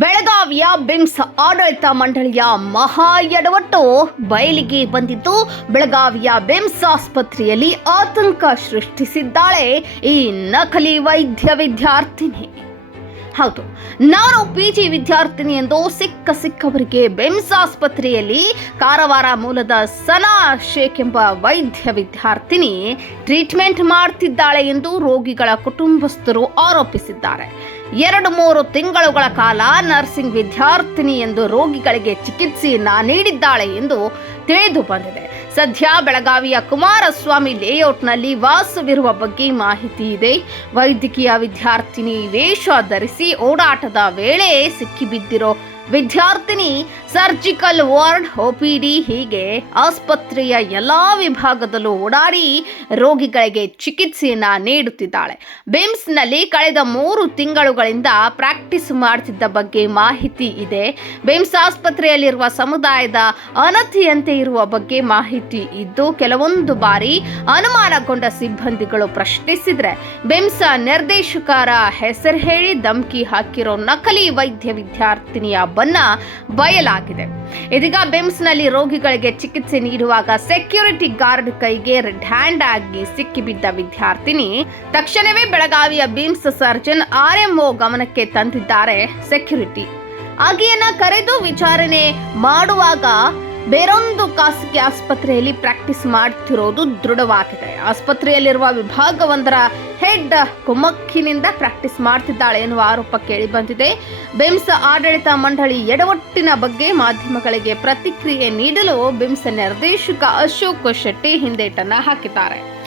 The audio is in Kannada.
ಬೆಳಗಾವಿಯ ಬಿಮ್ಸ್ ಆಡಳಿತ ಮಂಡಳಿಯ ಮಹಾ ಎಡವಟ್ಟು ಬಯಲಿಗೆ ಬಂದಿದ್ದು, ಬೆಳಗಾವಿಯ ಬಿಮ್ಸ್ ಆಸ್ಪತ್ರೆಯಲ್ಲಿ ಆತಂಕ ಸೃಷ್ಟಿಸಿದ್ದಾಳೆ ಈ ನಕಲಿ ವೈದ್ಯ ವಿದ್ಯಾರ್ಥಿನಿ. ಹೌದು. ನಾನು ಪಿಜಿ ವಿದ್ಯಾರ್ಥಿನಿ ಎಂದು ಸಿಕ್ಕ ಸಿಕ್ಕವರಿಗೆ ಬೆಮ್ಸ್ ಆಸ್ಪತ್ರೆಯಲ್ಲಿ ಕಾರವಾರ ಮೂಲದ ಸನಾ ಶೇಖ್ ಎಂಬ ವೈದ್ಯ ವಿದ್ಯಾರ್ಥಿನಿ ಟ್ರೀಟ್ಮೆಂಟ್ ಮಾಡ್ತಿದ್ದಾಳೆ ಎಂದು ರೋಗಿಗಳ ಕುಟುಂಬಸ್ಥರು ಆರೋಪಿಸಿದ್ದಾರೆ. ಎರಡು ಮೂರು ತಿಂಗಳುಗಳ ಕಾಲ ನರ್ಸಿಂಗ್ ವಿದ್ಯಾರ್ಥಿನಿ ಎಂದು ರೋಗಿಗಳಿಗೆ ಚಿಕಿತ್ಸೆಯನ್ನ ನೀಡಿದ್ದಾಳೆ ಎಂದು ತಿಳಿದು ಬಂದಿದೆ. ಸದ್ಯ ಬೆಳಗಾವಿಯ ಕುಮಾರಸ್ವಾಮಿ ಲೇಔಟ್ನಲ್ಲಿ ವಾಸವಿರುವ ಬಗ್ಗೆ ಮಾಹಿತಿ ಇದೆ. ವೈದ್ಯಕೀಯ ವಿದ್ಯಾರ್ಥಿನಿ ವೇಷ ಧರಿಸಿ ಓಡಾಟದ ವೇಳೆ ಸಿಕ್ಕಿಬಿದ್ದಿರೋ ವಿದ್ಯಾರ್ಥಿನಿ ಸರ್ಜಿಕಲ್ ವಾರ್ಡ್ ಒಪಿಡಿ ಹೀಗೆ ಆಸ್ಪತ್ರೆಯ ಎಲ್ಲ ವಿಭಾಗದಲ್ಲೂ ಓಡಾಡಿ ರೋಗಿಗಳಿಗೆ ಚಿಕಿತ್ಸೆಯನ್ನ ನೀಡುತ್ತಿದ್ದಾಳೆ. ಬಿಮ್ಸ್ನಲ್ಲಿ ಕಳೆದ ಮೂರು ತಿಂಗಳುಗಳಿಂದ ಪ್ರಾಕ್ಟೀಸ್ ಮಾಡ್ತಿದ್ದ ಬಗ್ಗೆ ಮಾಹಿತಿ ಇದೆ. ಬಿಮ್ಸ್ ಆಸ್ಪತ್ರೆಯಲ್ಲಿರುವ ಸಮುದಾಯದ ಅನತಿಯಂತೆ ಇರುವ ಬಗ್ಗೆ ಮಾಹಿತಿ ಇದ್ದು, ಕೆಲವೊಂದು ಬಾರಿ ಅನುಮಾನಗೊಂಡ ಸಿಬ್ಬಂದಿಗಳು ಪ್ರಶ್ನಿಸಿದರೆ, ಬಿಮ್ಸ್ ನಿರ್ದೇಶಕರ ಹೆಸರು ಹೇಳಿ ಧಮಕಿ ಹಾಕಿರೋ ನಕಲಿ ವೈದ್ಯ ವಿದ್ಯಾರ್ಥಿನಿಯ ಬನ್ನ ಬಯಲಾಗಿದೆ. ಇದೀಗ ಬಿಮ್ಸ್ನಲ್ಲಿ ರೋಗಿಗಳಿಗೆ ಚಿಕಿತ್ಸೆ ನೀಡುವಾಗ ಸೆಕ್ಯೂರಿಟಿ ಗಾರ್ಡ್ ಕೈಗೆ ರೆಡ್ ಹ್ಯಾಂಡ್ ಆಗಿ ಸಿಕ್ಕಿಬಿದ್ದ ವಿದ್ಯಾರ್ಥಿನಿ ತಕ್ಷಣವೇ ಬೆಳಗಾವಿಯ ಬಿಮ್ಸ್ ಸರ್ಜನ್ ಆರ್ಎಂಒ ಗಮನಕ್ಕೆ ತಂದಿದ್ದಾರೆ ಸೆಕ್ಯೂರಿಟಿ. ಆಕೆಯನ್ನ ಕರೆದು ವಿಚಾರಣೆ ಮಾಡುವಾಗ ಬೇರೊಂದು ಖಾಸಗಿ ಆಸ್ಪತ್ರೆಯಲ್ಲಿ ಪ್ರಾಕ್ಟೀಸ್ ಮಾಡ್ತಿರೋದು ದೃಢವಾಗಿದೆ. ಆಸ್ಪತ್ರೆಯಲ್ಲಿರುವ ವಿಭಾಗವೊಂದರ ಹೆಡ್ ಕುಮಕ್ಕಿನಿಂದ ಪ್ರಾಕ್ಟೀಸ್ ಮಾಡ್ತಿದ್ದಾಳೆ ಎನ್ನುವ ಆರೋಪ ಕೇಳಿ ಬಂದಿದೆ ಬಿಮ್ಸ್ ಆಡಳಿತ ಮಂಡಳಿ ಎಡವಟ್ಟಿನ ಬಗ್ಗೆ ಮಾಧ್ಯಮಗಳಿಗೆ ಪ್ರತಿಕ್ರಿಯೆ ನೀಡಲು ಬಿಮ್ಸ್ ನಿರ್ದೇಶಕ ಅಶೋಕ್ ಶೆಟ್ಟಿ ಹಿಂದೇಟನ್ನ ಹಾಕಿದ್ದಾರೆ.